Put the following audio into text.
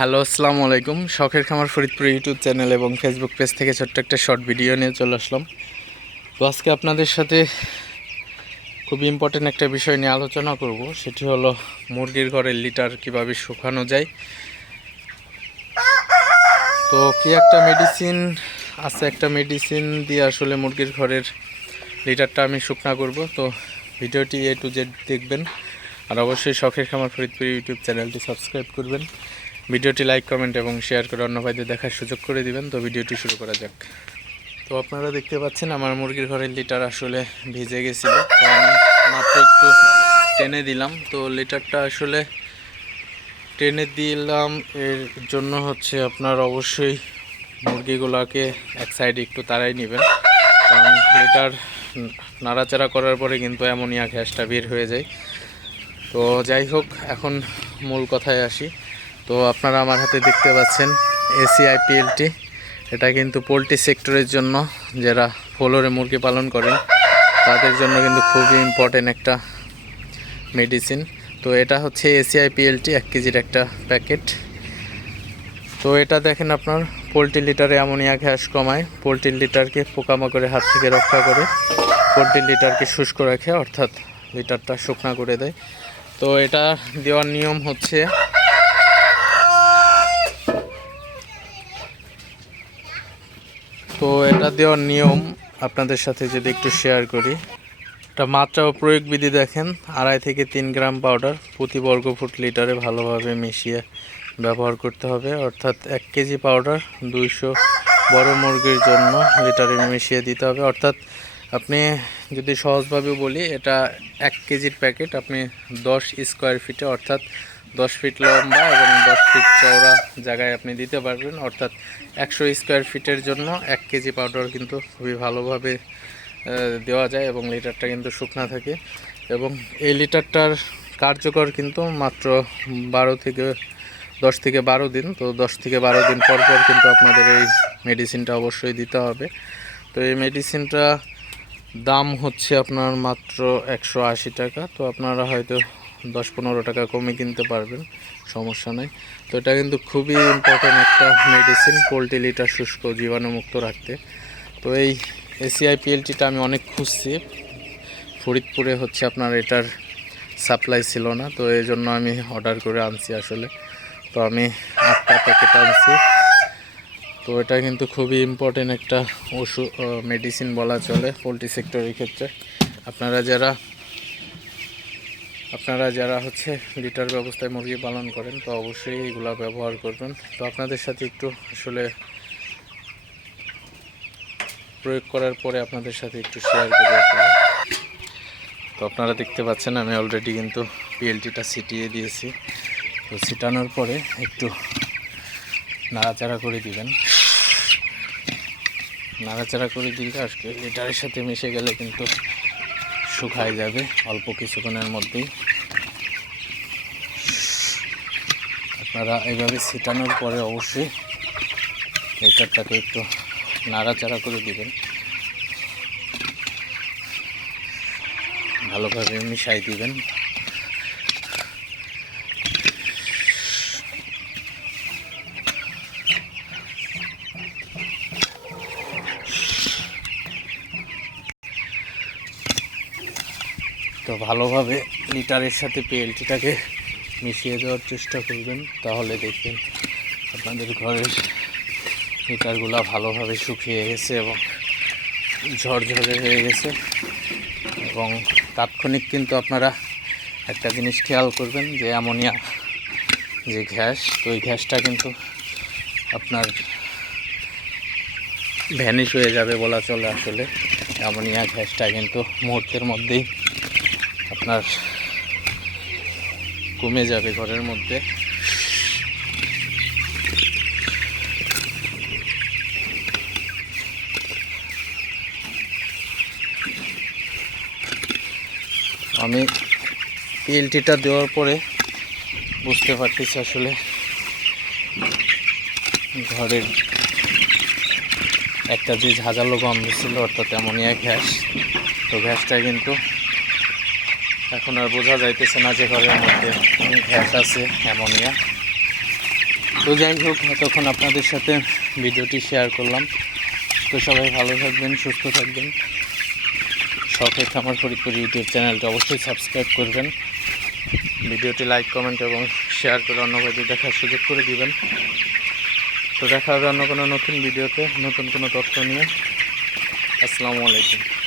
Hello, আসসালামু আলাইকুম। শখের খামার ফরিদপুর ইউটিউব চ্যানেল এবং ফেসবুক পেজ থেকে ছোট্ট একটা শর্ট ভিডিও নিয়ে চলে আসলাম। তো আজকে আপনাদের সাথে খুব ইম্পর্টেন্ট একটা বিষয় নিয়ে আলোচনা করব। সেটি হলো মুরগির ঘরের লিটার কীভাবে শুকানো যায়। তো কি একটা মেডিসিন আছে একটা মেডিসিন দিয়ে আসলে মুরগির ঘরের লিটারটা আমি শুকনা করব। তো ভিডিওটি এ টু জেড দেখবেন। আর অবশ্যই শখের খামার ফরিদপুর ইউটিউব চ্যানেলটি সাবস্ক্রাইব করবেন। ভিডিওটি লাইক, কমেন্ট এবং শেয়ার করে অন্য ভাইদের দেখার সুযোগ করে দিবেন। তো ভিডিওটি শুরু করা যাক। তো আপনারা দেখতে পাচ্ছেন আমার মুরগির ঘরের লিটার আসলে ভিজে গেছিল। তো আমি মাত্র একটু টেনে দিলাম। তো লিটারটা আসলে টেনে দিলাম। এর জন্য হচ্ছে আপনার অবশ্যই মুরগিগুলোকে এক সাইডে একটু তাড়াই নেবেন। কারণ লিটার নাড়াচাড়া করার পরে কিন্তু অ্যামোনিয়া গ্যাসটা বের হয়ে যায়। তো যাই হোক, এখন মূল কথায় আসি। তো আপনারা আমার হাতে দেখতে পাচ্ছেন এসিআইপিএলটি এটা কিন্তু পোলট্রি সেক্টরের জন্য যারা ফলোরে মুরগি পালন করেন, তাদের জন্য কিন্তু খুবই ইম্পর্টেন্ট একটা মেডিসিন তো এটা হচ্ছে এসিআইপিএলটি এক কেজির একটা প্যাকেট তো এটা দেখেন আপনার, পোলট্রি লিটারে অ্যামোনিয়া গ্যাস কমায়। পোলট্রি লিটারকে পোকামাকড়ের হাত থেকে রক্ষা করে। পোলট্রি লিটারকে শুষ্ক রাখে, অর্থাৎ লিটারটা শুকনা করে দেয়। তো এটা দেওয়ার নিয়ম হচ্ছে তো এটা দেওয়ার নিয়ম আপনাদের সাথে যদি একটু শেয়ার করি। এটা মাত্রা ও প্রয়োগ বিধি দেখেন, আড়াই থেকে তিন গ্রাম পাউডার প্রতি বর্গ ফুট লিটারে ভালোভাবে মিশিয়ে ব্যবহার করতে হবে। অর্থাৎ এক কেজি পাউডার দুইশো বড় মুরগির জন্য লিটারে মিশিয়ে দিতে হবে। অর্থাৎ আপনি যদি সহজভাবে বলি, এটা এক কেজির প্যাকেট আপনি দশ স্কোয়ার ফিটে অর্থাৎ দশ ফিট লম্বা এবং দশ ফিট চওড়া জায়গায় আপনি দিতে পারবেন। অর্থাৎ একশো স্কোয়ার ফিটের জন্য এক কেজি পাউডার কিন্তু খুবই ভালোভাবে দেওয়া যায় এবং লিটারটা কিন্তু শুকনা থাকে। এবং এই লিটারটার কার্যকর কিন্তু মাত্র বারো থেকে, দশ থেকে বারো দিন। তো দশ থেকে বারো দিন পর পর কিন্তু আপনাদের এই মেডিসিনটা অবশ্যই দিতে হবে। তো এই মেডিসিনটা দাম হচ্ছে আপনার মাত্র একশো আশি টাকা। তো আপনারা হয়তো দশ পনেরো টাকা কমে কিনতে পারবেন, সমস্যা নেই। তো এটা কিন্তু খুবই ইম্পর্ট্যান্ট একটা মেডিসিন পোলট্রি লিটার শুষ্ক, জীবাণুমুক্ত রাখতে। তো এই এসিআই পিএলটিটা আমি অনেক খুঁজছি। ফরিদপুরে হচ্ছে আপনার এটার সাপ্লাই ছিল না, তো এই জন্য আমি অর্ডার করে আনছি আসলে। তো আমি আটটা প্যাকেট আনছি। তো এটা কিন্তু খুবই ইম্পর্টেন্ট একটা ওষুধ মেডিসিন বলা চলে পোলট্রি সেক্টরের ক্ষেত্রে। আপনারা যারা আপনারা যারা হচ্ছে লিটার ব্যবস্থায় মুরগি পালন করেন, তো অবশ্যই এগুলা ব্যবহার করবেন। তো আপনাদের সাথে একটু আসলে প্রয়োগ করার পরে আপনাদের সাথে একটু শেয়ার করি তো আপনারা দেখতে পাচ্ছেন, আমি অলরেডি কিন্তু পিএলটিটা ছিটিয়ে দিয়েছি। তো ছিটানোর পরে একটু নাড়াচাড়া করে দিবেন। নাড়াচাড়া করে দিলে আজকে লিটারের সাথে মিশে গেলে কিন্তু শুকায় যাবে, অল্প কিছুক্ষণের মধ্যেই। আপনারা এইভাবে ছিটানোর পরে অবশ্যই এটারটাকে একটু নাড়াচাড়া করে দিবেন। ভালোভাবে মিশাই দিবেন। তো ভালোভাবে লিটারের সাথে পিএলটিটাকে মিশিয়ে দেওয়ার চেষ্টা করবেন। তাহলে দেখবেন আপনাদের ঘরের লিটারগুলো ভালোভাবে শুকিয়ে গেছে এবং ঝরঝরে হয়ে গেছে। এবং তাৎক্ষণিক কিন্তু আপনারা একটা জিনিস খেয়াল করবেন যে অ্যামোনিয়া যে গ্যাস, তো ওই গ্যাসটা কিন্তু আপনার ভ্যানিশ হয়ে যাবে বলা চলে আসলে। অ্যামোনিয়া গ্যাসটা কিন্তু মুহূর্তের মধ্যেই আপনার কমে যাবে ঘরের মধ্যে। আমি পিএলটিটা দেওয়ার পরে বুঝতে পারতেছি আসলে ঘরের একটা যে ঝাঁঝালো গন্ধ ছিল, অর্থাৎ অ্যামোনিয়া গ্যাস। তো গ্যাসটা কিন্তু এখন আর বোঝা যাইতেছে না যে ঘরের মধ্যে গ্যাস আছে, অ্যামোনিয়া। তো যাই হোক, এতক্ষণ আপনাদের সাথে ভিডিওটি শেয়ার করলাম। তো সবাই ভালো থাকবেন, সুস্থ থাকবেন। শখের খামার ফরিদপুর ইউটিউব চ্যানেলটি অবশ্যই সাবস্ক্রাইব করবেন। ভিডিওটি লাইক, কমেন্ট এবং শেয়ার করে অন্য ভাইদের দেখার সুযোগ করে দিবেন। তো দেখা হবে অন্য কোনো নতুন ভিডিওতে, নতুন কোনো তথ্য নিয়ে। আসসালামু আলাইকুম।